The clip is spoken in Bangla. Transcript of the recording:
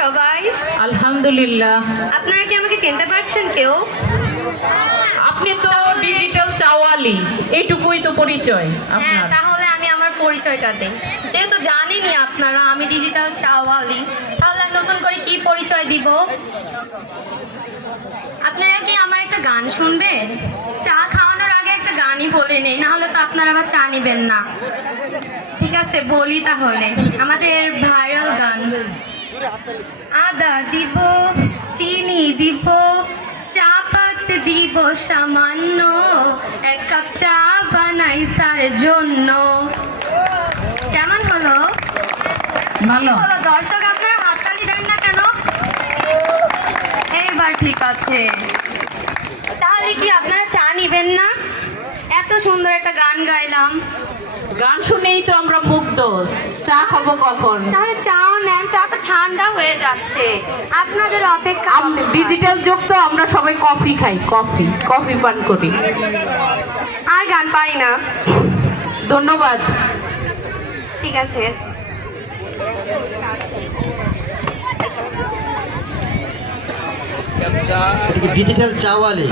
সবাই। আলহামদুলিল্লাহ। আপনারা কি আমাকে চিনতে পারছেন কেউ? আপনি তো ডিজিটাল চাওয়ালি এইটুকুই তো পরিচয় হ্যাঁ আপনার। তাহলে আমি আমার পরিচয়টা দিই। যেহেতু জানেনই আপনারা আমি ডিজিটাল চাওয়ালি তাহলে আর নতুন করে কি পরিচয় দিব? আপনারা কি আমার একটা গান শুনবেন? চা খাওয়ানোর আগে একটা গানই বলে নেই নাহলে তো আপনারা আবার চা নেবেন না। ঠিক আছে বলি তাহলে। আমাদের আদা দিব চিনি দিব চা পাতে দিব সামান্য। এক কাপ চা বানাই সার জন্য। কেমন হলো? ভালো। হলো? দর্শক আপনারা হাততালি দেন না কেন? এইবার ঠিক আছে। তাহলে কি আপনারা চা নিবেন না? এত সুন্দর একটা গান গাইলাম। গান শুনেই তো আমরা মুগ্ধ। চা খাব কখন? তাহলে চাও নেন চা তো ঠান্ডা হয়ে যাচ্ছে। আপনাদের অপেক্ষা অপেক্ষা। ডিজিটাল যুগ তো আমরা সবাই কফি খাই কফি কফি পান করি। আর গান পারি না। ধন্যবাদ। ঠিক আছে। ডিজিটাল চাওয়ালি।